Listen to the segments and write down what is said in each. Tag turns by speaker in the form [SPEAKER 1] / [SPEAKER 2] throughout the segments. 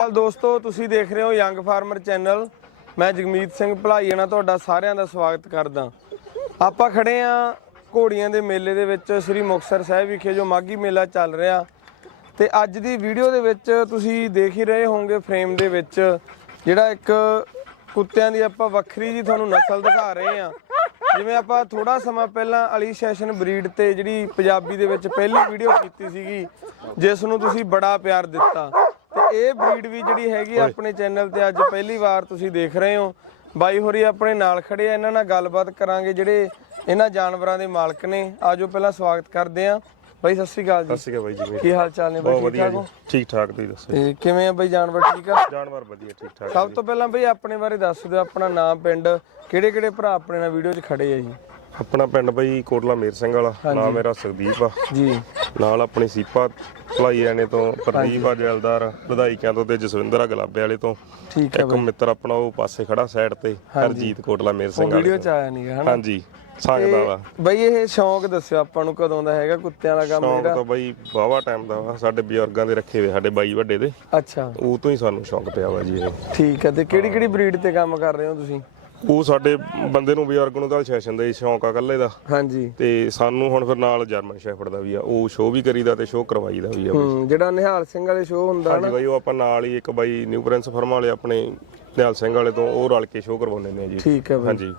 [SPEAKER 1] ਹਾਲ ਦੋਸਤੋ, ਤੁਸੀਂ ਦੇਖ ਰਹੇ ਹੋ ਯੰਗ ਫਾਰਮਰ ਚੈਨਲ ਮੈਂ ਜਗਮੀਤ ਸਿੰਘ ਭਲਾਈਆਣਾ ਤੁਹਾਡਾ ਸਾਰਿਆਂ ਦਾ ਸਵਾਗਤ ਕਰਦਾ। ਆਪਾਂ ਖੜੇ ਆ ਘੋੜੀਆਂ ਦੇ ਮੇਲੇ ਦੇ ਵਿੱਚ, ਸ੍ਰੀ ਮੁਕਤਸਰ ਸਾਹਿਬ ਵਿਖੇ, ਜੋ ਮਾਗੀ ਮੇਲਾ ਚੱਲ ਰਿਹਾ। ਤੇ ਅੱਜ ਦੀ ਵੀਡੀਓ ਦੇ ਵਿੱਚ ਤੁਸੀਂ ਦੇਖ ਹੀ ਰਹੇ ਹੋਵੋਗੇ ਫਰੇਮ ਦੇ ਵਿੱਚ, ਜਿਹੜਾ ਇੱਕ ਕੁੱਤਿਆਂ ਦੀ ਆਪਾਂ ਵੱਖਰੀ ਜੀ ਤੁਹਾਨੂੰ ਨਸਲ ਦਿਖਾ ਰਹੇ ਆ ਜਿਵੇਂ ਆਪਾਂ ਥੋੜਾ ਸਮਾਂ ਪਹਿਲਾਂ ਅਲੀ ਸੈਸ਼ਨ ਬਰੀਡ ਤੇ ਜਿਹੜੀ ਪੰਜਾਬੀ ਦੇ ਵਿੱਚ ਪਹਿਲੀ ਵੀਡੀਓ ਕੀਤੀ ਸੀਗੀ, ਜਿਸ ਨੂੰ ਤੁਸੀਂ ਬੜਾ ਪਿਆਰ ਦਿੱਤਾ। ਇਹ ਬਰੀਡ ਵੀ ਜਿਹੜੀ ਹੈਗੀ ਆ ਆਪਣੇ ਚੈਨਲ ਤੇ ਅੱਜ ਪਹਿਲੀ ਵਾਰ ਤੁਸੀਂ ਦੇਖ ਰਹੇ ਹੋ। ਬਾਈ ਹੋਰੀ ਆਪਣੇ ਨਾਲ ਖੜੇ ਆ ਇਹਨਾਂ ਨਾਲ ਗੱਲਬਾਤ ਕਰਾਂਗੇ ਜਿਹੜੇ ਇਹਨਾਂ ਜਾਨਵਰਾਂ ਦੇ ਮਾਲਕ ਨੇ। ਆਜੋ ਪਹਿਲਾਂ ਸਵਾਗਤ ਕਰਦੇ ਆ। ਬਾਈ ਸਤਿ ਸ਼੍ਰੀ ਅਕਾਲ ਜੀ।
[SPEAKER 2] ਸਤਿ ਸ਼੍ਰੀ ਅਕਾਲ ਬਾਈ ਜੀ
[SPEAKER 1] ਕੀ ਹਾਲ ਚਾਲ ਨੇ ਬਾਈ? ਠੀਕ ਠਾਕ ਹੋ?
[SPEAKER 2] ਠੀਕ ਠਾਕ ਤੁਸੀਂ ਦੱਸੋ?
[SPEAKER 1] ਤੇ ਕਿਵੇਂ ਆ ਬਾਈ ਜਾਨਵਰ ਠੀਕ ਆ?
[SPEAKER 2] ਜਾਨਵਰ ਵਧੀਆ ਠੀਕ ਠਾਕ
[SPEAKER 1] ਸਭ ਤੋਂ ਪਹਿਲਾਂ ਬਈ ਆਪਣੇ ਬਾਰੇ ਦੱਸ ਦਿਓ ਆਪਣਾ ਨਾਮ ਪਿੰਡ ਕਿਹੜੇ ਕਿਹੜੇ ਭਰਾ ਆਪਣੇ ਨਾਲ ਵੀਡੀਓ 'ਚ ਖੜੇ ਆ ਜੀ?
[SPEAKER 2] ਆਪਣਾ ਪਿੰਡ ਬਾਈ ਕੋਟਲਾ ਮੇਰ ਸਿੰਘ ਵਾਲਾ ਨਾਮ ਮੇਰਾ ਸੁਖਦੀਪ ਆ।
[SPEAKER 1] ਜੀ।
[SPEAKER 2] ਨਾਲ ਆਪਣੀ ਸੀਪਾ ਭਲਾਈ ਆਣੇ ਤੋਂ ਪ੍ਰਦੀਪ ਆ ਜੈਲਦਾਰ ਵਧਾਈਕਿਆਂ ਤੋਂ ਤੇ ਜਸਵਿੰਦਰ ਆ ਗਲਾਬੇ ਵਾਲੇ ਤੋਂ।
[SPEAKER 1] ਠੀਕ ਹੈ
[SPEAKER 2] ਇੱਕ ਮਿੱਤਰ ਆਪਣਾ ਉਹ ਪਾਸੇ ਖੜਾ ਸਾਈਡ ਤੇ ਹਰਜੀਤ ਕੋਟਲਾ ਮੇਰ ਸਿੰਘ
[SPEAKER 1] ਵੀਡੀਓ
[SPEAKER 2] ਵਾਲੇ
[SPEAKER 1] 'ਚ ਆਇਆ ਨਹੀਂਗਾ
[SPEAKER 2] ਤੋਂ।
[SPEAKER 1] ਹਨਾ?
[SPEAKER 2] ਹਾਂਜੀ ਸੰਗਦਾ ਵਾ।
[SPEAKER 1] ਬਈ ਇਹ ਸ਼ੌਂਕ ਦੱਸਿਓ ਆਪਾਂ ਨੂੰ ਕਦੋਂ ਦਾ ਹੈਗਾ ਕੁੱਤਿਆਂ ਦਾ ਕੰਮ
[SPEAKER 2] ਸ਼ੌਂਕ
[SPEAKER 1] ਜਿਹੜਾ?
[SPEAKER 2] ਤਾਂ ਬਾਈ ਵਾਵਾ ਟਾਈਮ ਦਾ ਵਾ ਸਾਡੇ ਬਜ਼ੁਰਗਾਂ ਦੇ ਰੱਖੇ ਹੋਏ ਸਾਡੇ ਬਾਈ ਵੱਡੇ ਦੇ।
[SPEAKER 1] ਅੱਛਾ।
[SPEAKER 2] ਉਹ ਤੋਂ ਹੀ ਸਾਨੂੰ ਸ਼ੌਂਕ ਪਿਆ ਵਾ ਜੀ ਇਹ।
[SPEAKER 1] ਠੀਕ ਹੈ ਤੇ ਕਿਹੜੀ ਕਿਹੜੀ ਬਰੀਡ ਤੇ ਕੰਮ ਕਰ ਰਹੇ ਹੋ ਤੁਸੀਂ?
[SPEAKER 2] ਉਹ ਸਾਡੇ ਬੰਦੇ ਨੂੰ ਬਜ਼ੁਰਗ ਨੂੰ ਤਾਂ ਸੈਸ਼ਨ ਦਾ ਹੀ ਸ਼ੌਂਕ ਆ ਇਕੱਲੇ ਦਾ।
[SPEAKER 1] ਹਾਂਜੀ।
[SPEAKER 2] ਤੇ ਸਾਨੂੰ ਹੁਣ ਫਿਰ ਨਾਲ ਜਰਮਨ ਸ਼ੈਫਰਡ ਦਾ ਵੀ ਆ। ਉਹ ਸ਼ੋਅ ਵੀ ਕਰੀਦਾ ਤੇ ਸ਼ੋਅ ਕਰਵਾਈਦਾ ਵੀ ਆ।
[SPEAKER 1] ਹੂੰ ਜਿਹੜਾ ਨਿਹਾਲ ਸਿੰਘ ਵਾਲੇ ਸ਼ੋਅ ਹੁੰਦਾ
[SPEAKER 2] ਹਾਂਜੀ ਬਾਈ ਉਹ ਆਪਾਂ ਨਾਲ ਹੀ ਇੱਕ ਬਾਈ ਨਿਊ ਪ੍ਰਿੰਸ ਫਰਮ ਵਾਲੇ ਆਪਣੇ ਨਿਹਾਲ ਸਿੰਘ ਵਾਲੇ ਤੋਂ ਉਹ ਰਲ ਕੇ ਸ਼ੋਅ ਕਰਵਾਉਂਦੇ ਨੇ ਜੀ।
[SPEAKER 1] ਠੀਕ ਹੈ ਬਈ।
[SPEAKER 2] ਹਾਂਜੀ।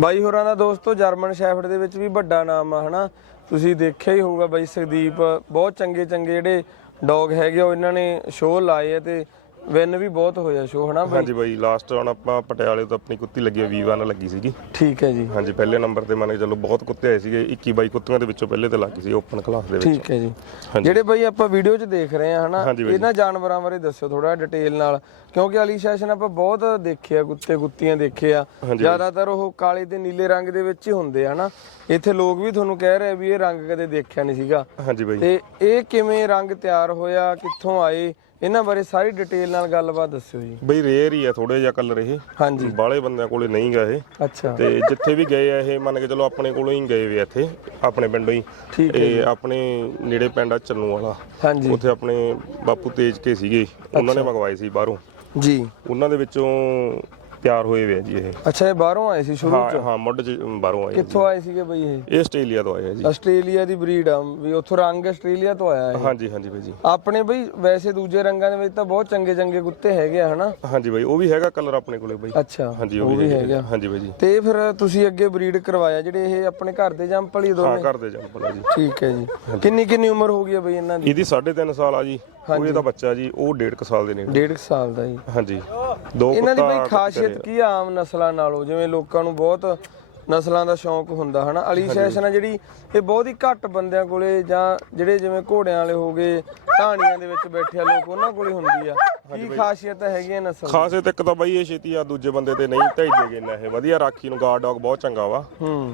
[SPEAKER 1] ਬਾਈ ਹੋਰਾਂ ਦਾ ਦੋਸਤੋ ਜਰਮਨ ਸ਼ੈਫਰਡ ਦੇ ਵਿੱਚ ਵੀ ਵੱਡਾ ਨਾਮ ਆ ਹਨਾ? ਤੁਸੀਂ ਦੇਖਿਆ ਹੀ ਹੋਊਗਾ ਬਾਈ ਸੁਖਦੀਪ ਬਹੁਤ ਚੰਗੇ ਚੰਗੇ ਜਿਹੜੇ ਡੌਗ ਹੈਗੇ ਉਹ ਇਹਨਾਂ ਨੇ ਸ਼ੋਅ ਲਾਏ ਆ ਤੇ ਵਿਨ ਵੀ ਬਹੁਤ ਹੋਇਆ ਸ਼ੋਅ ਹਨਾ ਬਾਈ?
[SPEAKER 2] ਹਾਂਜੀ ਬਾਈ ਲਾਸਟ ਹੁਣ ਆਪਾਂ ਪਟਿਆਲੇ ਤੋਂ ਆਪਣੀ ਕੁੱਤੀ ਲੱਗੀ ਆ V1 ਲੱਗੀ ਸੀਗੀ।
[SPEAKER 1] ਠੀਕ ਹੈ ਜੀ।
[SPEAKER 2] ਹਾਂਜੀ ਪਹਿਲੇ ਨੰਬਰ ਤੇ ਮੰਨ ਕੇ ਚੱਲੋ ਬਹੁਤ ਕੁੱਤੇ ਆਏ ਸੀਗੇ 21 ਬਾਈ ਕੁੱਤਿਆਂ ਦੇ ਵਿੱਚੋਂ ਪਹਿਲੇ ਤੇ ਲੱਗੀ ਸੀ ਓਪਨ ਕਲਾਸ ਦੇ ਵਿੱਚ।
[SPEAKER 1] ਠੀਕ ਹੈ ਜੀ।
[SPEAKER 2] ਹਾਂਜੀ।
[SPEAKER 1] ਜਿਹੜੇ ਬਾਈ ਆਪਾਂ ਵੀਡੀਓ 'ਚ ਦੇਖ ਰਹੇ ਆ ਹਨਾ
[SPEAKER 2] ਹਾਂਜੀ ਬਾਈ।
[SPEAKER 1] ਇਹਨਾਂ ਜਾਨਵਰਾਂ ਬਾਰੇ ਦੱਸਿਓ ਥੋੜਾ ਡਿਟੇਲ ਨਾਲ ਕਿਉਂਕਿ ਅਲੀ ਸੈਸ਼ਨ ਆਪਾਂ ਬਹੁਤ ਦੇਖਿਆ ਕੁੱਤੇ ਕੁੱਤੀਆਂ ਦੇਖੇ ਆ। ਜ਼ਿਆਦਾਤਰ ਉਹ ਕਾਲੇ ਤੇ ਨੀਲੇ ਰੰਗ ਦੇ ਵਿੱਚ ਹੀ ਹੁੰਦੇ ਆ ਹਨਾ। ਇੱਥੇ ਲੋਕ ਵੀ ਤੁਹਾਨੂੰ ਕਹਿ ਰਹੇ ਵੀ ਇਹ ਰੰਗ ਕਦੇ ਦੇਖਿਆ ਨਹੀਂ ਸੀਗਾ।
[SPEAKER 2] ਹਾਂਜੀ ਬਾਈ।
[SPEAKER 1] ਤੇ ਇਹ ਕਿਵੇਂ ਰੰਗ ਤਿਆਰ ਹੋਇਆ ਕਿੱਥੋਂ ਆਏ ਇਹਨਾਂ ਬਾਰੇ ਸਾਰੀ ਡਿਟੇਲ ਨਾਲ ਗੱਲਬਾਤ ਦੱਸਿਓ ਜੀ।
[SPEAKER 2] ਬਈ ਰੇਅਰ ਹੀ ਆ ਥੋੜੇ ਜਿਹਾ ਕਲਰ ਇਹ।
[SPEAKER 1] ਹਾਂਜੀ।
[SPEAKER 2] ਬਾਹਲੇ ਬੰਦਿਆਂ ਕੋਲੇ ਨਹੀਂ ਗਾ ਇਹ।
[SPEAKER 1] ਅੱਛਾ।
[SPEAKER 2] ਤੇ ਜਿੱਥੇ ਵੀ ਗਏ ਆ ਇਹ ਮੰਨ ਕੇ ਚਲੋ ਆਪਣੇ ਕੋਲੋਂ ਹੀ ਗਏ ਵੇ ਇੱਥੇ ਆਪਣੇ ਪਿੰਡੋਂ ਹੀ।
[SPEAKER 1] ਠੀਕ ਹੈ
[SPEAKER 2] ਇਹ ਆਪਣੇ ਨੇੜੇ ਪਿੰਡ ਆ ਚੰਨੂ ਵਾਲਾ।
[SPEAKER 1] ਹਾਂਜੀ।
[SPEAKER 2] ਉੱਥੇ ਆਪਣੇ ਬਾਪੂ ਤੇਜ ਕੇ ਸੀਗੇ। ਉਹਨਾਂ ਨੇ ਮੰਗਵਾਏ ਸੀ ਬਾਹਰੋਂ।
[SPEAKER 1] ਜੀ।
[SPEAKER 2] ਉਹਨਾਂ ਦੇ ਵਿੱਚੋਂ ਤਿਆਰ ਹੋਏ ਵੇ ਆ ਜੀ ਇਹ।
[SPEAKER 1] ਅੱਛਾ ਇਹ ਬਾਹਰੋਂ ਆਏ ਸੀ ਸ਼ੁਰੂ
[SPEAKER 2] ਹਾਂ ਹਾਂ ਮੁੱਢ ਚ ਬਾਹਰੋਂ ਆਏ ਆ ਜੀ।
[SPEAKER 1] ਕਿੱਥੋਂ ਆਏ ਸੀਗੇ ਬਈ ਇਹ?
[SPEAKER 2] ਇਹ ਆਸਟ੍ਰੇਲੀਆ ਤੋਂ ਆਏ ਆ ਜੀ।
[SPEAKER 1] ਆਸਟ੍ਰੇਲੀਆ ਦੀ ਬਰੀਡ ਆ ਵੀ ਉੱਥੋਂ ਰੰਗ ਆਸਟ੍ਰੇਲੀਆ ਤੋਂ ਆਇਆ ਹੈ
[SPEAKER 2] ਹਾਂਜੀ ਹਾਂਜੀ ਬਾਈ ਜੀ।
[SPEAKER 1] ਆਪਣੇ ਬਈ ਵੈਸੇ ਦੂਜੇ ਰੰਗਾਂ ਦੇ ਵਿੱਚ ਤਾਂ ਬਹੁਤ ਚੰਗੇ ਚੰਗੇ ਕੁੱਤੇ ਹੈਗੇ ਆ ਹਨਾ?
[SPEAKER 2] ਹਾਂਜੀ ਬਾਈ ਉਹ ਵੀ ਹੈਗਾ ਕਲਰ ਆਪਣੇ ਕੋਲੇ ਬਾਈ।
[SPEAKER 1] ਅੱਛਾ
[SPEAKER 2] ਹਾਂਜੀ
[SPEAKER 1] ਉਹ ਵੀ ਹੈਗਾ
[SPEAKER 2] ਹਾਂਜੀ ਬਾਈ ਜੀ।
[SPEAKER 1] ਤੇ ਫਿਰ ਤੁਸੀਂ ਅੱਗੇ ਬਰੀਡ ਕਰਵਾਇਆ ਜਿਹੜੇ ਇਹ ਆਪਣੇ ਘਰ ਦੇ ਜੰਪਲ ਹੀ
[SPEAKER 2] ਹਾਂ ਘਰ ਦੇ ਜੰਪਲ ਆ ਜੀ।
[SPEAKER 1] ਠੀਕ ਹੈ ਜੀ। ਕਿੰਨੀ ਕਿੰਨੀ ਉਮਰ ਹੋ ਗਈ ਹੈ ਬਈ ਇਹਨਾਂ ਦੀ?
[SPEAKER 2] ਇਹਦੀ 3.5 ਸਾਲ ਆ ਜੀ। ਉਹ ਇਹਦਾ ਬੱਚਾ ਜੀ ਉਹ 1.5 ਸਾਲ ਦੇ ਨੇ
[SPEAKER 1] ਡੇਢ ਕੁ ਸਾਲ ਦਾ ਜੀ।
[SPEAKER 2] ਹਾਂਜੀ। ਦੋ
[SPEAKER 1] ਇਹਨਾਂ ਦੀ ਬਈ ਖਾਸੀਅਤ ਕੀ ਆ ਆਮ ਨਸਲਾਂ ਨਾਲੋਂ? ਜਿਵੇਂ ਲੋਕਾਂ ਨੂੰ ਬਹੁਤ ਨਸਲਾਂ ਦਾ ਸ਼ੌਂਕ ਹੁੰਦਾ ਹਨਾ? ਅਲੀ ਸੈਸ਼ਨ ਆ ਜਿਹੜੀ ਇਹ ਬਹੁਤ ਹੀ ਘੱਟ ਬੰਦਿਆਂ ਕੋਲੇ ਜਾਂ ਜਿਹੜੇ ਜਿਵੇਂ ਘੋੜਿਆਂ ਵਾਲੇ ਹੋ ਗਏ ਢਾਣੀਆਂ ਦੇ ਵਿੱਚ ਬੈਠੇ ਲੋਕ ਉਹਨਾਂ ਕੋਲੇ ਹੁੰਦੀ ਆ। ਕੀ ਖਾਸੀਅਤ ਹੈਗੀ ਨਸਲ ਦੀ?
[SPEAKER 2] ਖਾਸੇ ਤੇ ਇੱਕ ਤਾਂ ਬਾਈ ਇਹ ਛੇਤੀ ਆ ਦੂਜੇ ਬੰਦੇ ਤੇ ਨਹੀਂ ਢੈਦੇ ਗਏ ਨਾ ਇਹ। ਵਧੀਆ ਰਾਖੀ ਨੂੰ ਗਾਰਡ ਡੌਗ ਬਹੁਤ ਚੰਗਾ ਵਾ।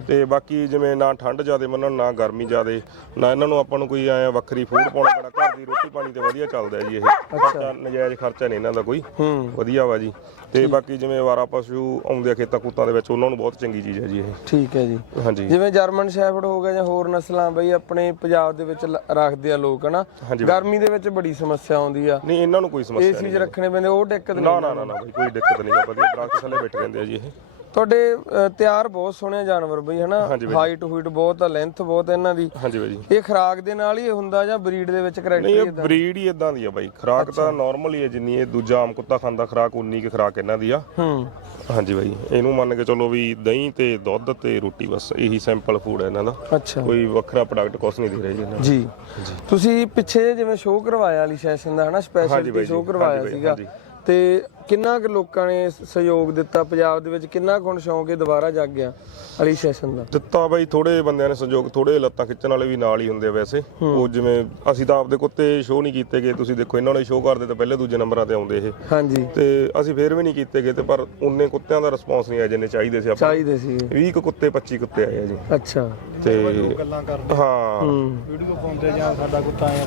[SPEAKER 2] ਤੇ ਬਾਕੀ ਜਿਵੇਂ ਨਾ ਠੰਡ ਜ਼ਿਆਦੇ ਮੰਨਣ ਨਾ ਗਰਮੀ ਜ਼ਿਆਦੇ ਨਾ ਇਹਨਾਂ ਨੂੰ ਆਪਾਂ ਨੂੰ ਕੋਈ ਐ ਵੱਖਰੀ ਫੂਡ ਪਾਉਣਾ ਪੈਣਾ ਘਰ ਦੀ ਰੋਟੀ ਪਾਣੀ ਤੇ ਵਧੀਆ ਚੱਲਦਾ ਜੀ ਇਹ। ਖਰਚਾ ਨਜਾਇਜ਼ ਖਰਚਾ ਨਹੀਂ ਇਹਨਾਂ ਦਾ ਕੋਈ।
[SPEAKER 1] ਹੂੰ।
[SPEAKER 2] ਵਧੀਆ ਵਾ ਜੀ। ਤੇ ਬਾਕੀ ਜਿਵੇਂ ਵਾਰਾ ਪਸ਼ੂ ਆਉਂਦੇ ਆ ਖੇਤਾਂ ਕੂਤਾਂ ਦੇ ਵਿੱਚ ਉਹਨਾਂ ਨੂੰ ਬਹੁਤ ਚੰਗੀ ਚੀਜ਼ ਹੈ ਜੀ ਇਹ।
[SPEAKER 1] ਠੀਕ ਹੈ ਜੀ।
[SPEAKER 2] ਹਾਂਜੀ।
[SPEAKER 1] ਜਿਵੇਂ ਜਰਮਨ ਸ਼ੈਫਰਡ ਹੋ ਗਿਆ ਜਾਂ ਹੋਰ ਨਸਲਾਂ ਬਈ ਆਪਣੇ ਪੰਜਾਬ ਦੇ ਵਿੱਚ ਰੱਖਦੇ ਆ ਲੋਕ ਹਨਾ? ਗਰਮੀ ਦੇ ਵਿੱਚ ਬੜੀ ਸਮੱਸਿਆ ਆਉਂਦੀ ਆ।
[SPEAKER 2] ਨਹੀਂ ਇਹਨਾਂ ਨੂੰ ਕੋਈ ਸਮੱਸਿਆ
[SPEAKER 1] ਏਸੀ 'ਚ ਰੱਖਣੇ ਪੈਂਦੇ ਉਹ ਦਿੱਕਤ ਨਹੀਂ
[SPEAKER 2] ਨਾ ਨਾ ਨਾ ਨਾ ਬਾਈ ਕੋਈ ਦਿੱਕਤ ਨਹੀਂ ਗਾ ਵਧੀਆ ਦਰਖਤ ਥੱਲੇ ਬੈਠੇ ਰਹਿੰਦੇ ਆ ਜੀ ਇਹ।
[SPEAKER 1] ਤੁਹਾਡੇ ਤਿਆਰ ਬਹੁਤ ਸੋਹਣੇ ਜਾਨਵਰ ਬਈ ਹਨਾ। ਹਾਈਟ ਹੂਟ ਬਹੁਤ ਆ ਲੈਂਥ ਬਹੁਤ ਇਹਨਾਂ ਦੀ।
[SPEAKER 2] ਹਾਂਜੀ ਬਾਈ
[SPEAKER 1] ਇਹ ਖਰਾਕ ਦੇ ਨਾਲ ਹੀ ਹੁੰਦਾ ਜਾਂ ਬਰੀਡ ਦੇ ਵਿੱਚ
[SPEAKER 2] ਨਹੀਂ
[SPEAKER 1] ਕਰੈਕਟਰ
[SPEAKER 2] ਇਹ ਬਰੀਡ ਹੀ ਇਦਾਂ ਦੀ ਆ ਬਾਈ। ਖਰਾਕ ਤਾਂ ਨਾਰਮਲ ਹੀ ਹੈ ਜਿੰਨੀ ਇਹ ਦੂਜਾ ਆਮ ਕੁੱਤਾ ਖਾਂਦਾ ਖਰਾਕ ਉਨੀ ਕੁ ਖਰਾਕ ਇਹਨਾਂ ਦੀ ਆ।
[SPEAKER 1] ਹੂੰ।
[SPEAKER 2] ਹਾਂਜੀ ਬਾਈ ਇਹਨੂੰ ਮੰਨ ਕੇ ਚਲੋ ਵੀ ਦਹੀਂ ਤੇ ਦੁੱਧ ਤੇ ਰੋਟੀ ਬਸ ਇਹੀ ਸਿੰਪਲ ਫੂਡ ਹੈ ਇਹਨਾਂ ਦਾ।
[SPEAKER 1] ਅੱਛਾ।
[SPEAKER 2] ਕੋਈ ਵੱਖਰਾ ਪ੍ਰੋਡਕਟ ਕੁਛ ਨਹੀਂ ਦੇ ਰਹੇ ਜੀ ਇਹਨਾਂ।
[SPEAKER 1] ਜੀ। ਤੁਸੀਂ ਪਿੱਛੇ ਜਿਹੇ ਸ਼ੋਅ ਕਰਵਾਇਆ ਵਾਲੀ ਸੈਸ਼ਨ ਦਾ ਹਨਾ? ਸਪੈਸ਼ਲ ਸ਼ੋਅ ਕਰਵਾਇਆ ਸੀਗਾ। ਤੇ ਕਿੰਨਾ ਕੁ ਲੋਕਾਂ ਨੇ ਸਹਿਯੋਗ ਦਿੱਤਾ ਪੰਜਾਬ ਦੇ ਵਿੱਚ? ਕਿੰਨਾ ਕੁ ਹੁਣ ਸ਼ੌਂਕ ਇਹ ਦੁਬਾਰਾ ਜਾਗ ਗਿਆ ਅਲੀ ਸੈਸ਼ਨ ਦਾ?
[SPEAKER 2] ਦਿੱਤਾ ਬਾਈ ਥੋੜੇ ਬੰਦਿਆਂ ਨੇ ਸੰਯੋਗ ਥੋੜੇ ਲੱਤਾਂ ਖਿੱਚਣ ਵਾਲੇ ਵੀ ਨਾਲ ਹੀ ਹੁੰਦੇ ਆ ਵੈਸੇ। ਉਹ ਜਿਵੇਂ ਅਸੀਂ ਤਾਂ ਆਪਦੇ ਕੁੱਤੇ ਸ਼ੋਅ ਨਹੀਂ ਕੀਤੇ ਗਏ ਤੁਸੀਂ ਦੇਖੋ ਇਹਨਾਂ ਨੇ ਸ਼ੋਅ ਕਰਦੇ ਤਾਂ ਪਹਿਲੇ ਦੂਜੇ ਨੰਬਰਾਂ ਤੇ ਆਉਂਦੇ ਇਹ।
[SPEAKER 1] ਹਾਂਜੀ।
[SPEAKER 2] ਤੇ ਅਸੀਂ ਫੇਰ ਵੀ ਨਹੀਂ ਕੀਤੇ ਗਏ ਤੇ ਪਰ ਉਨੇ ਕੁੱਤਿਆਂ ਦਾ ਰਿਸਪੌਂਸ ਨਹੀਂ ਆਇਆ ਜਿੰਨੇ ਚਾਹੀਦੇ ਸੀ ਆਪਾਂ
[SPEAKER 1] ਚਾਹੀਦੇ ਸੀ।
[SPEAKER 2] 20 ਕੁ ਕੁੱਤੇ 25 ਕੁੱਤੇ ਆਏ ਆ ਜੀ।
[SPEAKER 1] ਅੱਛਾ।
[SPEAKER 2] ਤੇ
[SPEAKER 3] ਗੱਲਾਂ ਕਰਦੇ।
[SPEAKER 2] ਹਾਂ।
[SPEAKER 3] ਵੀਡੀਓ ਪਾਉਂਦੇ ਜਾਂ ਸਾਡਾ ਕੁੱਤਾ ਆਇਆ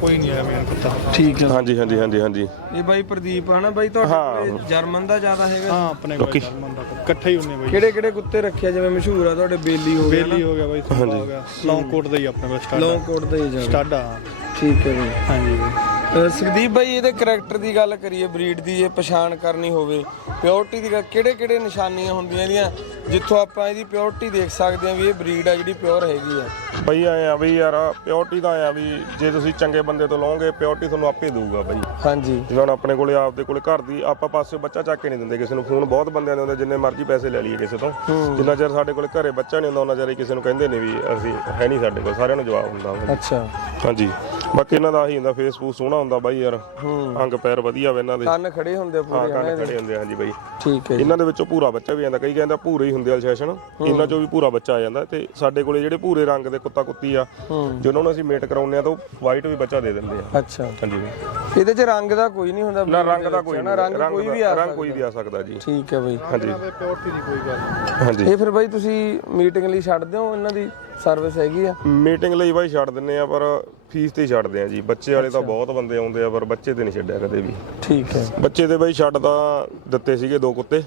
[SPEAKER 3] ਕੋਈ ਨਹੀਂ ਆਇਆ ਮੇਨ ਕੁੱਤਾ।
[SPEAKER 1] ਠੀਕ ਹੈ।
[SPEAKER 2] ਹਾਂਜੀ ਹਾਂਜੀ ਹਾਂਜੀ ਹਾਂਜੀ।
[SPEAKER 1] ਇਹ ਬਾਈ ਪ੍ਰਦੀਪ ਹਨਾ ਬਾਈ ਤੁਹਾਡੇ ਕੋਲੇ ਜਰਮਨ ਦਾ ਜ਼ਿਆਦਾ ਹੈਗਾ।
[SPEAKER 3] ਹਾਂ ਆਪਣੇ ਕੋਲ ਜਰਮਨ ਦਾ। ਇਕੱਠੇ ਹੀ ਹੁੰਨੇ ਬਈ।
[SPEAKER 1] ਕਿਹੜੇ ਕਿਹੜੇ ਕੁੱਤੇ ਰੱਖਿਆ ਜਿਵੇਂ ਮਸ਼ਹੂਰ ਆ ਤੁਹਾਡੇ ਬੇਲੀ ਹੋ ਗਿਆ
[SPEAKER 3] ਬੇਲੀ ਹੋ ਗਿਆ ਬਈ ਸੁੰਬਾ ਹੋ ਗਿਆ। ਲੌਂਗ ਕੋਟ ਦਾ ਹੀ ਆਪਣੇ ਕੋਲ ਸਟਾਡਾ।
[SPEAKER 1] ਲੌਂਗ ਕੋਟ ਦਾ ਹੀ ਜ਼ਿਆਦਾ।
[SPEAKER 3] ਸਟਾਡਾ।
[SPEAKER 1] ਠੀਕ ਹੈ ਬਾਈ।
[SPEAKER 3] ਹਾਂਜੀ। ਬਈ
[SPEAKER 1] ਸੁਖਦੀਪ ਭਾਈ ਇਹਦੇ ਕੈਰੈਕਟਰ ਦੀ ਗੱਲ ਕਰੀਏ ਬਰੀਡ ਦੀ ਜੇ ਪਛਾਣ ਕਰਨੀ ਹੋਵੇ ਪਿਓਰਟੀ ਦੀ ਕਿਹੜੇ ਕਿਹੜੇ ਨਿਸ਼ਾਨੀਆਂ ਹੁੰਦੀਆਂ ਇਹਦੀਆਂ ਜਿੱਥੋਂ ਆਪਾਂ ਇਹਦੀ ਪਿਓਰਟੀ ਦੇਖ ਸਕਦੇ ਹਾਂ ਵੀ ਇਹ ਬਰੀਡ ਆ ਜਿਹੜੀ ਪਿਓਰ ਹੈਗੀ ਆ।
[SPEAKER 2] ਬਈ ਆਏ ਆ ਵੀ ਯਾਰ ਪਿਓਰਟੀ ਦਾ ਆ ਵੀ ਜੇ ਤੁਸੀਂ ਚੰਗੇ ਬੰਦੇ ਤੋਂ ਲਓਗੇ ਪਿਓਰਟੀ ਤੁਹਾਨੂੰ ਆਪੇ ਦੇਊਗਾ ਬਈ।
[SPEAKER 1] ਹਾਂਜੀ।
[SPEAKER 2] ਜਿਵੇਂ ਹੁਣ ਆਪਣੇ ਕੋਲੇ ਆਪਦੇ ਕੋਲੇ ਘਰ ਦੀ ਆਪਾਂ ਪਾਸੇ ਬੱਚਾ ਚੱਕ ਕੇ ਨਹੀਂ ਦਿੰਦੇ ਕਿਸੇ ਨੂੰ ਫੋਨ ਬਹੁਤ ਬੰਦਿਆਂ ਦੇ ਹੁੰਦੇ ਜਿੰਨੇ ਮਰਜ਼ੀ ਪੈਸੇ ਲੈ ਲਈਏ ਕਿਸੇ ਤੋਂ। ਜਿੰਨਾ ਚਿਰ ਸਾਡੇ ਕੋਲੇ ਘਰੇ ਬੱਚਾ ਨਹੀਂ ਹੁੰਦਾ ਉਹਨਾਂ ਚਿਰ ਕਿਸੇ ਨੂੰ ਕਹਿੰਦੇ ਨਹੀਂ ਵੀ ਅਸੀਂ ਹੈ ਨਹੀਂ ਸਾਡੇ ਕੋਲ ਸਾਰਿਆਂ ਨੂੰ ਜਵਾਬ ਹੁੰਦਾ।
[SPEAKER 1] ਅੱਛਾ।
[SPEAKER 2] ਹਾਂਜੀ। ਬਾਕੀ ਇਹਨਾਂ ਦਾ ਆਹੀ ਹੁੰਦਾ ਫੇਸਬੁੱਕ ਸੋਹਣਾ ਹੁੰਦਾ ਬਾਈ ਯਾਰ। ਅੰਗ ਪੈਰ ਵਧੀਆ ਵਾ ਇਹਨਾਂ ਦੇ।
[SPEAKER 1] ਕੰਨ ਖੜੇ ਹੁੰਦੇ
[SPEAKER 2] ਹਾਂ
[SPEAKER 1] ਪੂਰੇ
[SPEAKER 2] ਕੰਨ ਖੜੇ ਹੁੰਦੇ ਆ, ਹਾਂਜੀ ਬਾਈ।
[SPEAKER 1] ਠੀਕ ਹੈ ਜੀ।
[SPEAKER 2] ਇਹਨਾਂ ਦੇ ਵਿੱਚੋਂ ਭੂਰਾ ਬੱਚਾ ਵੀ ਆਂਦਾ ਕਈ ਕਹਿੰਦਾ ਭੂਰੇ ਹੀ ਹੁੰਦੇ ਆ ਸੈਸ਼ਨ ਇਹਨਾਂ ਚੋਂ ਵੀ ਭੂਰਾ ਬੱਚਾ ਆ ਜਾਂਦਾ ਤੇ ਸਾਡੇ ਕੋਲੇ ਜਿਹੜੇ ਭੂਰੇ ਰੰਗ ਦੇ ਕੁੱਤਾ ਕੁੱਤੀ ਆ ਜੇ ਉਹਨਾਂ ਨੂੰ ਅਸੀਂ ਮੇਟ ਕਰਾਉਂਦੇ ਆ ਤਾਂ ਵਾਈਟ ਵੀ ਬੱਚਾ ਦੇ ਦਿੰਦੇ ਆ।
[SPEAKER 1] ਅੱਛਾ।
[SPEAKER 2] ਹਾਂਜੀ ਬਾਈ।
[SPEAKER 1] ਇਹਦੇ 'ਚ ਰੰਗ ਦਾ ਕੋਈ ਨਹੀਂ ਹੁੰਦਾ
[SPEAKER 2] ਨਾ ਰੰਗ
[SPEAKER 1] ਦੇ
[SPEAKER 2] ਕੋਈ? ਨਹੀਂ
[SPEAKER 1] ਰੰਗ ਕੋਈ ਵੀ ਆ
[SPEAKER 2] ਰੰਗ
[SPEAKER 1] ਸਕਦਾ
[SPEAKER 2] ਕੋਈ ਵੀ ਆ ਸਕਦਾ। ਜੀ।
[SPEAKER 1] ਠੀਕ ਹੈ ਬਈ।
[SPEAKER 2] ਹਾਂਜੀ।
[SPEAKER 3] ਪਿਓਰਟੀ ਦੀ ਕੋਈ ਗੱਲ ਨਹੀਂ।
[SPEAKER 2] ਹਾਂਜੀ।
[SPEAKER 1] ਇਹ ਫਿਰ ਬਾਈ ਤੁਸੀਂ ਮੀਟਿੰਗ ਲਈ ਛੱਡ ਦਿਓ ਇਹਨਾਂ ਦੀ? ਸਰਵਿਸ ਹੈਗੀ ਆ?
[SPEAKER 2] ਮੀਟਿੰਗ ਲਈ ਬਾਈ ਛੱਡ ਦਿੰਨੇ ਆ ਪਰ ਫੀਸ ਤੇ ਹੀ ਛੱਡਦੇ ਆ ਜੀ। ਬੱਚੇ ਵਾਲੇ ਤਾਂ ਬਹੁਤ ਬੰਦੇ ਆਉਂਦੇ ਆ ਪਰ ਬੱਚੇ ਤੇ ਨਹੀਂ ਛੱਡਿਆ ਕਦੇ ਵੀ।
[SPEAKER 1] ਠੀਕ ਹੈ।
[SPEAKER 2] ਬੱਚੇ ਤੇ ਬਾਈ ਛੱਡ ਤਾਂ ਦਿੱਤੇ ਸੀਗੇ ਦੋ ਕੁੱਤੇ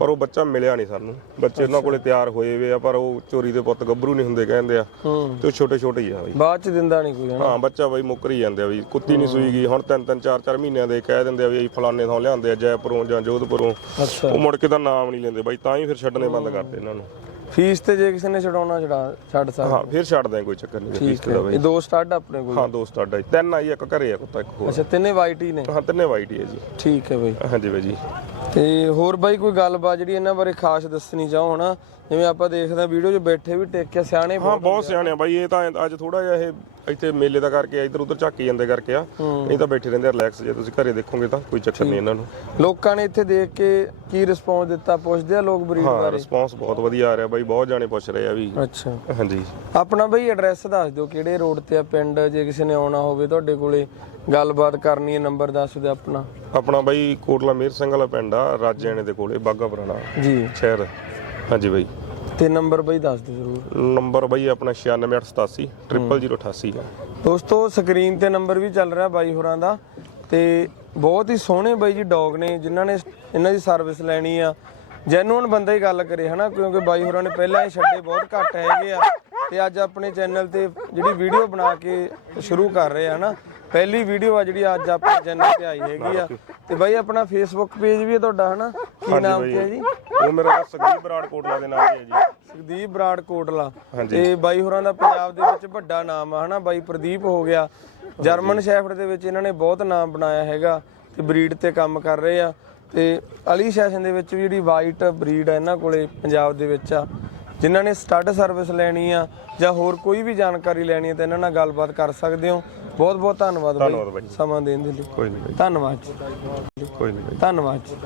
[SPEAKER 2] ਪਰ ਉਹ ਬੱਚਾ ਮਿਲਿਆ ਨਹੀਂ ਸਾਨੂੰ। ਬੱਚੇ ਉਹਨਾਂ ਕੋਲੇ ਤਿਆਰ ਹੋਏ ਵੇ ਆ ਪਰ ਉਹ ਚੋਰੀ ਦੇ ਪੁੱਤ ਗੱਭਰੂ ਨਹੀਂ ਹੁੰਦੇ ਕਹਿੰਦੇ ਆ। ਤੇ ਉਹ ਛੋਟੇ ਛੋਟੇ ਹੀ ਆ ਬਾਈ।
[SPEAKER 1] ਬਾਅਦ 'ਚ ਦਿੰਦਾ ਨਹੀਂ ਕੋਈ
[SPEAKER 2] ਹਾਂ ਬੱਚਾ ਬਾਈ ਮੁੱਕਰ ਹੀ ਜਾਂਦੇ ਆ ਵੀ ਕੁੱਤੀ ਨਹੀਂ ਸੂਈ ਗਈ ਹੁਣ ਤਿੰਨ ਤਿੰਨ ਚਾਰ ਚਾਰ ਮਹੀਨਿਆਂ ਦੇ ਕਹਿ ਦਿੰਦੇ ਆ ਵੀ ਫਲਾਣੇ ਥਾਂ ਲਿਆਂਦੇ ਆ ਜੈਪੁਰੋਂ ਜਾਂ ਜੋਧਪੁਰੋਂ।
[SPEAKER 1] ਅੱਛਾ।
[SPEAKER 2] ਉਹ ਮੁੜ ਕੇ ਤਾਂ ਨਾਮ ਨਹੀਂ ਲੈਂਦੇ ਬਾਈ ਤਾਂ ਹੀ ਫਿਰ ਛੱਡਣੇ ਬੰਦ ਕਰਦੇ ਇਹਨਾਂ ਨੂੰ।
[SPEAKER 1] ਫੀਸ ਤੇ ਜੇ ਕਿਸੇ ਨੇ ਛਡਾਉਣਾ ਛਡਾ ਛੱਡ ਸਕਦਾ
[SPEAKER 2] ਹਾਂ ਫਿਰ ਛੱਡਦੇ ਆ ਕੋਈ ਚੱਕਰ ਨਹੀਂ ਫੀਸ
[SPEAKER 1] ਠੀਕ
[SPEAKER 2] ਤੇ ਦਾ
[SPEAKER 1] ਹੈ।
[SPEAKER 2] ਬਾਈ
[SPEAKER 1] ਇਹ ਦੋ ਸਟਾਰਟ ਆਪਣੇ ਕੋਲ
[SPEAKER 2] ਹਾਂ ਦੋਸਤ ਸਾਡਾ ਜੀ। ਤਿੰਨ ਆਈ ਇੱਕ ਘਰੇ ਆ ਕੁੱਤਾ ਇੱਕ ਹੋਰ।
[SPEAKER 1] ਅੱਛਾ ਤਿੰਨੇ ਵਾਈਟ ਹੀ ਨੇ?
[SPEAKER 2] ਹਾਂ ਤਿੰਨੇ ਵਾਈਟ ਹੀ ਹੈ ਜੀ।
[SPEAKER 1] ਠੀਕ ਹੈ ਬਈ।
[SPEAKER 2] ਹਾਂਜੀ ਬਾਈ ਜੀ।
[SPEAKER 1] ਤੇ ਹੋਰ ਬਾਈ ਕੋਈ ਗੱਲਬਾਤ ਜਿਹੜੀ ਇਹਨਾਂ ਬਾਰੇ ਖਾਸ ਦੱਸਣੀ ਚਾਹੋ ਹਨਾ? ਜਿਵੇਂ ਆਪਾਂ ਦੇਖਦੇ ਆ ਵੀਡੀਓ 'ਚ ਬੈਠੇ ਵੀ ਟੇਕ ਕੇ ਸਿਆਣੇ
[SPEAKER 2] ਹਾਂ
[SPEAKER 1] ਬਹੁਤ
[SPEAKER 2] ਸਿਆਣੇ ਆ ਬਾਈ ਇਹ ਤਾਂ ਅੱਜ ਥੋੜਾ ਜਿਹਾ ਇਹ ਇੱਥੇ ਮੇਲੇ ਦਾ ਕਰਕੇ ਇੱਧਰ ਉੱਧਰ ਝਾਕੀ ਜਾਂਦੇ ਕਰਕੇ ਆ। ਨਹੀਂ ਤਾਂ ਬੈਠੇ ਰਹਿੰਦੇ ਰਿਲੈਕਸ ਜੇ ਤੁਸੀਂ ਘਰੇ ਦੇਖੋਗੇ ਤਾਂ ਕੋਈ ਚੱਕਰ ਨਹੀਂ ਇਹਨਾਂ ਨੂੰ।
[SPEAKER 1] ਲੋਕਾਂ ਨੇ ਇੱਥੇ ਦੇਖ ਕੇ ਕੀ ਰਿਸਪੌਂਸ ਦਿੱਤਾ ਪੁੱਛਦੇ ਆ ਲੋਕ ਬਰੀਡ
[SPEAKER 2] ਹਾਂ
[SPEAKER 1] ਬਾਰੇ?
[SPEAKER 2] ਰਿਸਪੌਂਸ ਬਹੁਤ ਵਧੀਆ ਆ ਰਿਹਾ ਬਾਈ ਬਹੁਤ ਜਾਣੇ ਪੁੱਛ ਰਹੇ ਆ ਵੀ।
[SPEAKER 1] ਅੱਛਾ।
[SPEAKER 2] ਹਾਂਜੀ।
[SPEAKER 1] ਆਪਣਾ ਬਈ ਐਡਰੈਸ ਦੱਸ ਦਿਓ ਕਿਹੜੇ ਰੋਡ ਤੇ ਆ ਪਿੰਡ ਜੇ ਕਿਸੇ ਨੇ ਆਉਣਾ ਹੋਵੇ ਤੁਹਾਡੇ ਕੋਲੇ ਗੱਲਬਾਤ ਕਰਨੀ ਹੈ ਨੰਬਰ ਦੱਸ ਦਿਓ ਆਪਣਾ।
[SPEAKER 2] ਆਪਣਾ ਬਾਈ ਕੋਟਲਾ ਮੇਰ ਸਿੰਘ ਵਾਲਾ ਪਿੰਡ ਆ ਰਾਜਿਆਣੇ ਦੇ ਕੋਲੇ ਬਾਗਾ ਪੁਰਾਣਾ
[SPEAKER 1] ਜੀ।
[SPEAKER 2] ਸ਼ਹਿਰ। ਹਾਂਜੀ ਬਾਈ।
[SPEAKER 1] ਤੇ ਨੰਬਰ ਬਈ ਦੱਸ ਦਿਓ ਜ਼ਰੂਰ।
[SPEAKER 2] ਨੰਬਰ ਬਾਈ ਆਪਣਾ 96887 00088 ਆ
[SPEAKER 1] ਦੋਸਤੋ ਸਕਰੀਨ ਤੇ ਨੰਬਰ ਵੀ ਚੱਲ ਰਿਹਾ ਬਾਈ ਹੋਰਾਂ ਦਾ ਤੇ ਬਹੁਤ ਹੀ ਸੋਹਣੇ ਬਾਈ ਜੀ ਡੌਗ ਨੇ ਜਿਨ੍ਹਾਂ ਨੇ ਇਹਨਾਂ ਦੀ ਸਰਵਿਸ ਲੈਣੀ ਆ। ਜੈਨੂਨ ਬੰਦਾ ਹੀ ਗੱਲ ਕਰੇ ਹਨਾ? ਕਿਉਂਕਿ ਬਾਈ ਹੋਰਾਂ ਨੇ ਪਹਿਲਾਂ ਹੀ ਛੱਡੇ ਬਹੁਤ ਘੱਟ ਹੈਗੇ ਆ। ਤੇ ਅੱਜ ਆਪਣੇ ਚੈਨਲ ਤੇ ਜਿਹੜੀ ਵੀਡੀਓ ਬਣਾ ਕੇ ਸ਼ੁਰੂ ਕਰ ਰਹੇ ਆ ਹਨਾ? ਪਹਿਲੀ ਵੀਡੀਓ ਆ ਜਿਹੜੀ ਅੱਜ ਆਪਣੇ ਚੈਨਲ ਤੇ ਆਈ ਹੈਗੀ ਆ। ਤੇ ਬਾਈ ਆਪਣਾ ਫੇਸਬੁੱਕ ਪੇਜ ਵੀ ਹੈ ਤੁਹਾਡਾ ਹਨਾ? ਕੀ ਨਾਮ ਤੇ ਹੈ ਜੀ?
[SPEAKER 2] ਉਹ ਮੇਰਾ ਸਗੀਰ ਬਰਾੜ ਕੋਟਲਾ ਦੇ ਨਾਮ ਹੈ ਜੀ।
[SPEAKER 1] ਸੁਖਦੀਪ ਬਰਾੜ ਕੋਟਲਾ। ਤੇ ਬਾਈ ਹੋਰਾਂ ਦਾ ਪੰਜਾਬ ਦੇ ਵਿੱਚ ਵੱਡਾ ਨਾਮ ਆ ਹਨਾ? ਬਾਈ ਪ੍ਰਦੀਪ ਹੋ ਗਿਆ। ਜਰਮਨ ਸ਼ੈਫਰਡ ਦੇ ਵਿੱਚ ਇਹਨਾਂ ਨੇ ਬਹੁਤ ਨਾਮ ਬਣਾਇਆ ਹੈਗਾ ਤੇ ਬਰੀਡ ਤੇ ਕੰਮ ਕਰ ਰਹੇ ਆ। ਤੇ ਅਲੀ ਸੈਸ਼ਨ ਦੇ ਵਿੱਚ ਵੀ ਜਿਹੜੀ ਵਾਈਟ ਬਰੀਡ ਆ ਇਹਨਾਂ ਕੋਲੇ ਪੰਜਾਬ ਦੇ ਵਿੱਚ ਆ। ਜਿਨ੍ਹਾਂ ਨੇ ਸਟੱਡ ਸਰਵਿਸ ਲੈਣੀ ਆ ਜਾਂ ਹੋਰ ਕੋਈ ਵੀ ਜਾਣਕਾਰੀ ਲੈਣੀ ਹੈ ਤਾਂ ਇਹਨਾਂ ਨਾਲ ਗੱਲਬਾਤ ਕਰ ਸਕਦੇ ਹੋ। ਬਹੁਤ ਬਹੁਤ ਧੰਨਵਾਦ
[SPEAKER 2] ਧੰਨਵਾਦ
[SPEAKER 1] ਬਾਈ
[SPEAKER 2] ਬਾਈ।
[SPEAKER 1] ਸਮਾਂ ਦੇਣ ਦੇ ਲਈ।
[SPEAKER 2] ਕੋਈ ਨਹੀਂ ਬਾਈ
[SPEAKER 1] ਧੰਨਵਾਦ ਜੀ।
[SPEAKER 2] ਕੋਈ ਨਹੀਂ ਬਾਈ
[SPEAKER 1] ਧੰਨਵਾਦ ਜੀ।